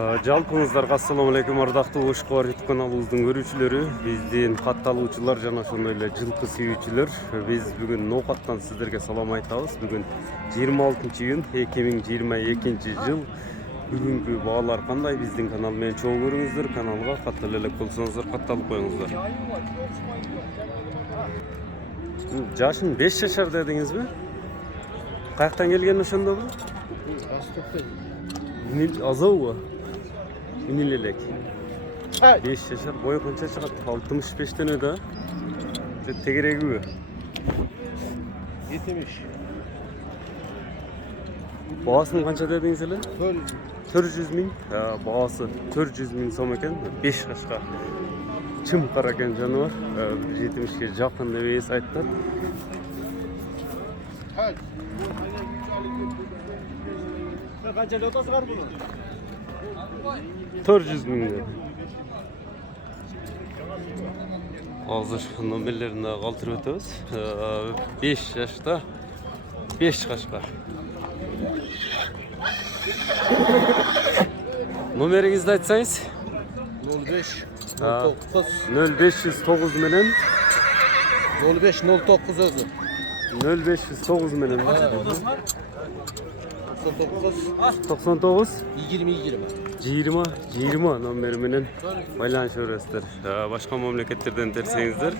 Жалпыңыздарга assalamu alaykum ардактуу Ошкор YouTube каналыбыздын көрүүчүлөрү, биздин катталуучулар жана ошондой эле жылкы сүйүүчүлөр. Биз бүгүн Ноокаттан сиздерге салам айтабыз. Бүгүн 26-июнь 2022 жыл. Бүгүнкү баалар кандай? Биздин канал менен чогуу көрүңүздөр. Каналга каттала элек болсоңуздар, катталып коюңуздар. Жашын 5 жашар дедиңизби? Каяктан келген ошондобу? Азауга. Минилелек. 5 yaşar. Boyu kança çıkarttı? 65'ten öde. Tegereği mi? 70. Bağısının kança dediniz hele? 400. 400 bin. Ya, bağısı 400 bin som eken. 5 yaşka. Çım karaken canı var. 70'e jakın deveyiz ayttan. Kança lotası var bunun? 400 bin dedi. Hazır nomerlerini kaldırıp ötüyoruz. 5 yaşta 5 kaşka. Numarayınızı açsanız 05 0509 menen 05 09 özü. 0509 menen 99 99 20 20 nomeri menen байланышып Başka memleketlerden tersenizdер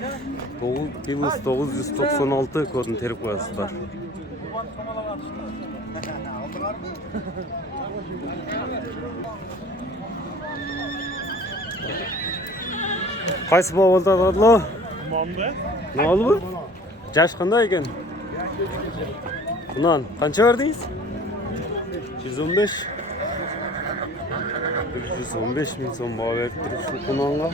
996 kodunu terip koyasızlar. Qaysı babalda adlı? Ne oldu bu? Jaş qanday ekan? Bundan qancha verdingiz? 115 115 bin son bağ verip duruşu kunanğa.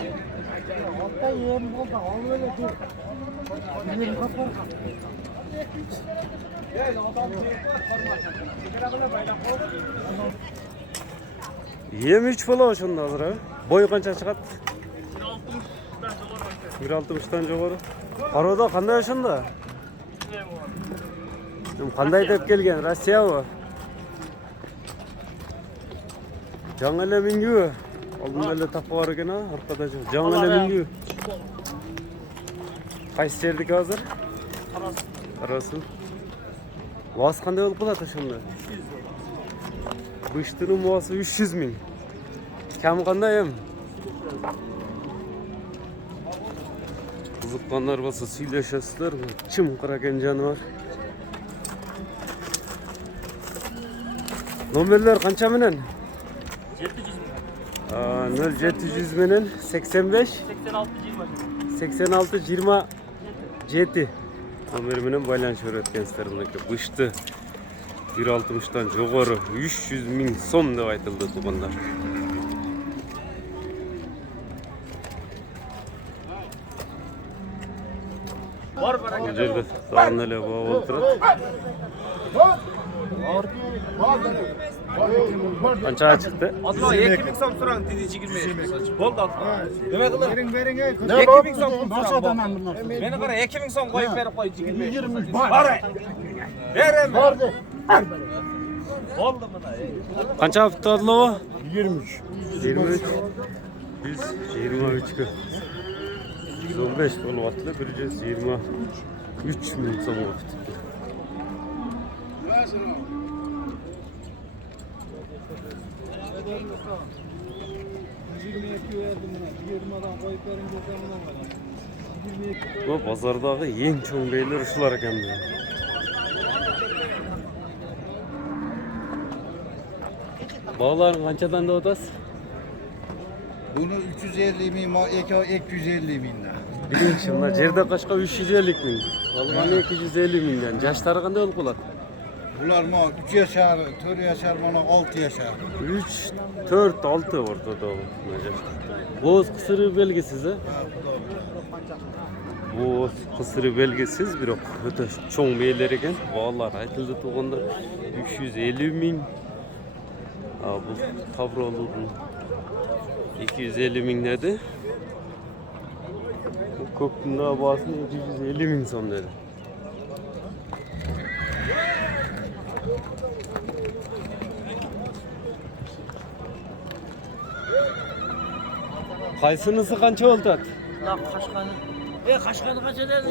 Yem 3 bola oşunda hazır abi. Boyu kança çıkat? 1.60'dan жоғары. Qaroda qanday oşunda? Qanday dep kelgen? Rossiya mı? Жаңы эле мингүү. Алдында эле тапып бар экен а, аркада жаңы эле мингүү. Кайсы жердики азыр? Карасын. Баас кандай болуп калат ошондо? 300. Быштынын баасы 300 миң. Кем кандай эм? Кызыккандар болсо сүйлөшөсүздөр. Чымкыр экен жаныбар. Номерлер канча менен? 0700 menen 85 86 27 nomeri menen байланышып өткөнсүздөр мынакей бышты 1.60'dan жогору 300 миң сом деп айтылды туугандар. Бул жерде дагы эле баа болуп турат. Kança çıktı? Atma 2000 som so'rang dedi 25. Bo'ldi atma. Nima qilib? Bering. 2000 som so'rang. Meni qara 2000 som qo'yib berib qo'y 25. Qara. Berem. Bordi. Bo'ldi mana. Kança tuttu adlı 23. 23 123 kı 115 dolu atlı 123 min som oldu. Bu pazardagi eng cho'ng beyler uşular ekan. Bağların qanchadan da otasiz? Bunu 350 ming, 250 mingdan. Birinchi mına jerde qaşqa 350 ming. Qolgani 250 mingdan. Jashlari qanday bo'lib qoladi? Bular 3 yaşar, 4 yaşar, 6 yaşar. 3 4 6 ortada bu. Boz qısırı belgisiz ha? Boz qısırı belgisiz, biroq öte cho'ng beyler ekan. Bağlar aytıldı tuganda 350 ming. Bu tavroludun 250 ming dedi. Bu köktün daha bağısını 250 ming som dedi. Kaysınızı kança oldu? Lan Kaşkan'ı. Kaşkan'ı kaç eder?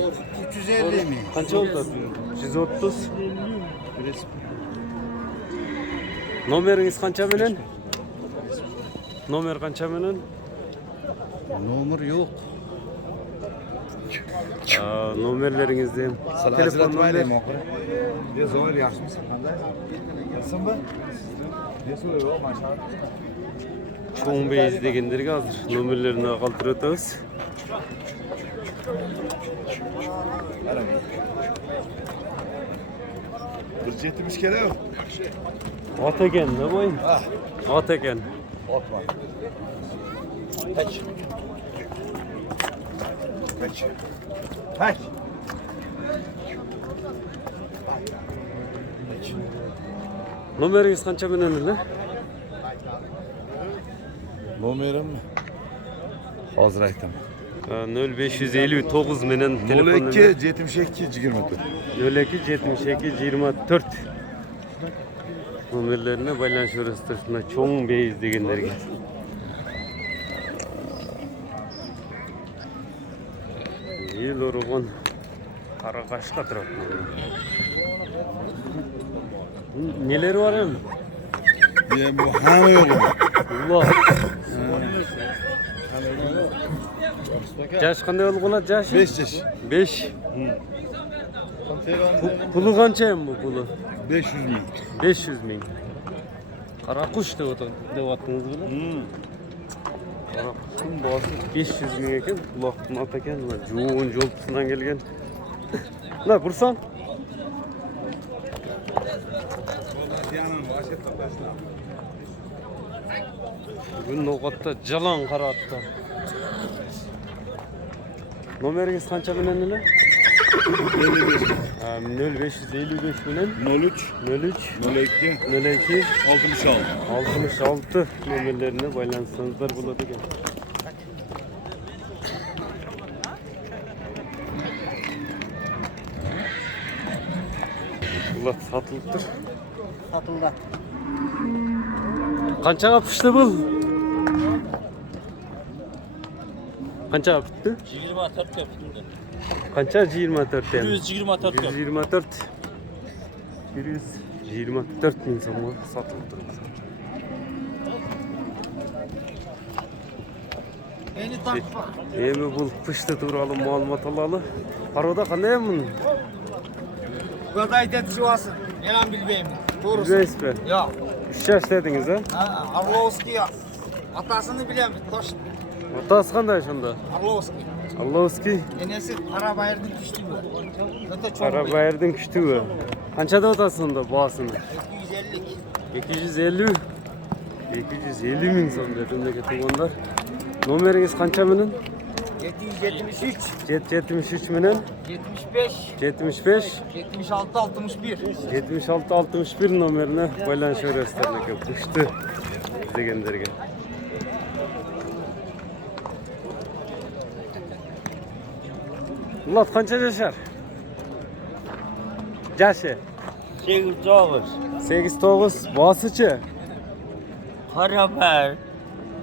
350 mi? Kança oldu? 130. Nomeriniz kança menen? Nomer kança menen? Nomer yok. Nomerlerinizden telefon nomer. Ne zor yaxshimisiz? Qanday? Çoğun beyiz degenlerge hazır. Nomerlerini kaldırıp ötüyoruz. Bir jetimiz kerak. At eken ne boy? At eken. Otma. Peki. Peki. Peki. Nomeriniz kança menen öyle? Nomerim hozir aytaman. 0559 menen telefon 02 nomer. 72 24. 02 72 24 nomerlerine baylanışıyoruzdur. Şuna çoğun beyiz degenlerge. Yıl oruğun Karakaşka tarafında. Neleri var hem? Ya bu hamma yo'q. Allah. Yaş qanday bo'lib yaşı? 5 yaş. 5. Pulu qancha ham bu pulu? 500 ming. 500 ming. Qaraqush devyaptınız buni? Qaraqushning boshi 500 ming ekan, quloqni ot ekan, jo'ng jo'ltisidan kelgan. La Burson. Bugün Noqatda jalan qaratdi. Nomeringiz qancha bilan nima? 0555 bilan 03 03 02 02 66. 66 nomerlerine baylansanızlar bo'ladi ekan. Ular satılıptır. Satıldı. Qanchaga pishdi bu? Qanchaga bitdi? 24 yaptı. Qancha 24 ham? 124 yaptı. 124 124 ming so'mga sotilibdi. Beni takma. Endi bu pishdi turali ma'lumot olali. Paroda qanday buni? Gaday det şuvası. Ben bilmeyim. Doğrusu. Bilmaysizmi? Yok. 3 yosh dedingiz ha? Arlovski ya. Atasını bilemiz. Toş. Otasi qanday shunda? Arlovski. Allovski Enesi Karabayır'ın düştü mü? Zaten çok. Karabayır'dan küçüğü. Qanchada otasi unda boğasını? 250. 250 ming so'm dedi ketganlar. Nomeringiz qancha menen? 773. 73 menen 75. 75 76 61. 76 61 nomerine baylanışıyoruzlar aka. Pishdi degenlerge. Ulat qancha yashar? Yashi 8-9 8-9 bosichi. Karabayır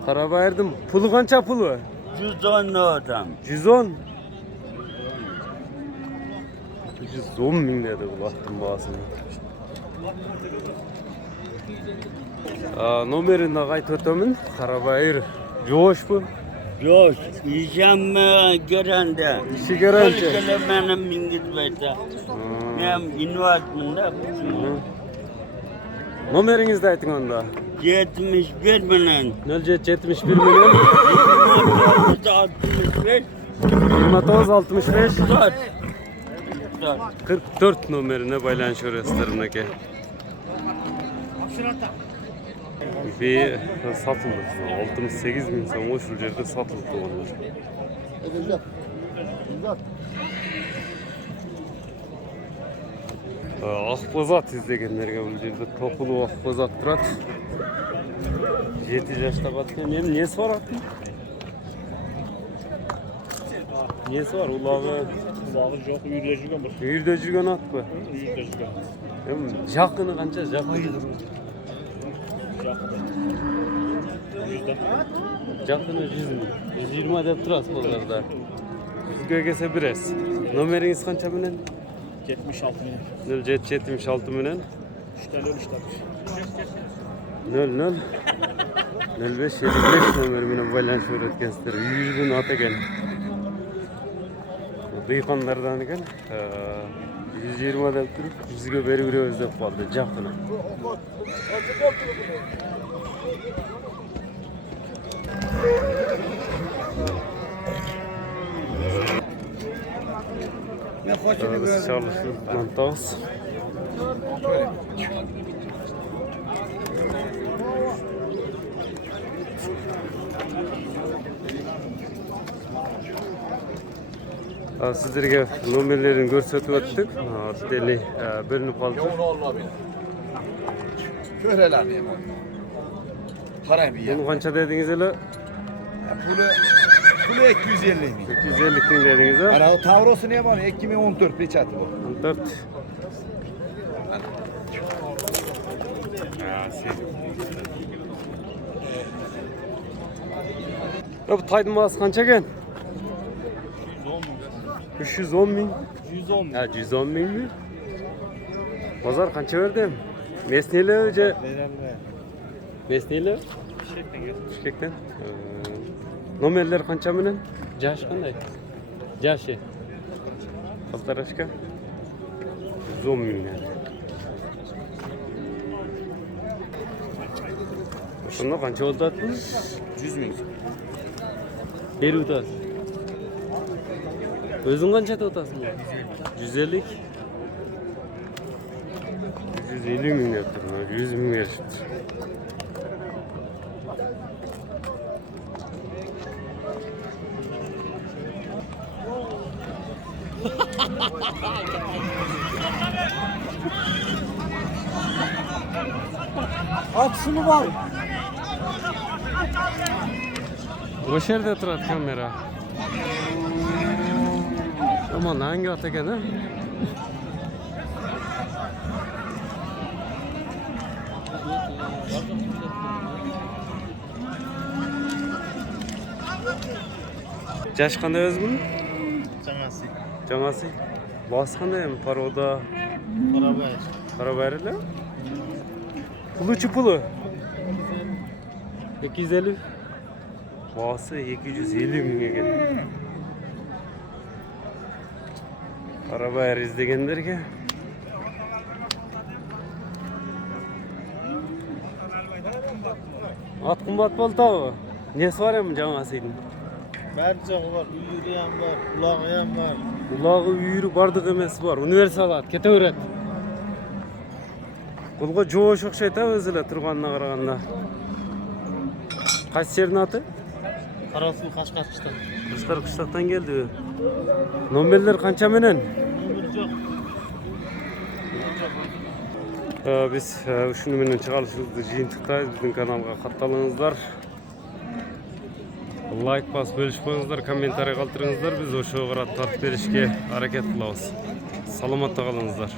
Karabayır'dım. Pulu qancha pulu? 110 adam. 110. 110 ming dedi bu vaxtın bahasını. Nomerini qaytib o'taman. Karabayır. Jo'sh bu. Yok, işemme görende. İşi görende. Kölgele benim mingit beyta. Ben invatmında. Nomeringizni ayting onda. 71 bilen. 0771 bilan 65 29 65 4. 44 nomerine baylanışıyoruzlar aka. Bir satıldı. 68 ming so'm o'sha yerda satıldı onlar. Akbozat izlegenlerge bu yerda topulu akbozat turadi. 7 yoshda batgan. Men nesi bor aka? Nesi var? Ulag'i Yo'q, uyda жүрген bir. uyerda жүрген at bu. Uyda жүрген. Жақыны qancha? Жақыны. Uyda. Жақын 120 деп тұрасыз базарда. Sizге келсе бересіз. Номеріңіз қанша менен? 76 milyon. 0776 менен 00 0555 номер менен байланышып өткенсіздер. 100 күн ат екен. Дыйқандардан екен. 120 деп тұрып, бізге беріп береміз деп қалды. Жақын. Ne koçunu Biz çalışıyoruz. Tavus. Sizlerge nomerlerini gösterip öttük. Deli bölünüp kaldı. Köreler diye bak. Para bir ya. Bunu kança dediniz hele? Pulu 250 mi? 250 bin dediniz ha? Ana o Tavros'u ne var? 2014 peçatı bu. 4. Ya bu taydınmaz kança gen? 310 bin. 110 milyon. Ha 110 bin mi? Pazar kança verdim? Mesneyle önce. Mesneyle? Şirketten. Nomerler kança menen? Jaş kanday? Jaşı. Полторашка. 110 bin yani. Şunda kança oldu attınız? 100 milyon. Beri utas. Özün kançada utasın? 150. 150 bin yaptım. 100 bin yaşıttır. Aksını var. Boş yerde durat kamera. Aman hangi at eken ha? Jaş qanday o'zi buni? Canası. Жаңасы. Bas qanday mi? Paroda. Beraber. Para verirler. Pulu çupulu. 250. Bası 250 bin geldi. Para veririz degenlerge. At kumbat bolta o. Nesi var ya mı canasıydın? Mercan var, yürüyen var, ulağayan var. Ulağı uyuru bardık emesi var. Universal at. Kete öğret. Kulga joğuş okşayta özüle turganına qaraganda. Qaysi жердің аты? Karasul Kaşkaç'tan. Kışkar kışlaktan geldi. Nomerler kança menen? Yok. Biz ушуну менен чыгарылышыбызды жыйынтыктайбыз. Биздин каналга катталыңыздар. Лайк басып бөлүшүп коюңуздар, комментарий калтырыңыздар. Биз ошого карап тартып беришке аракет кылабыз. Саламатта калыңыздар.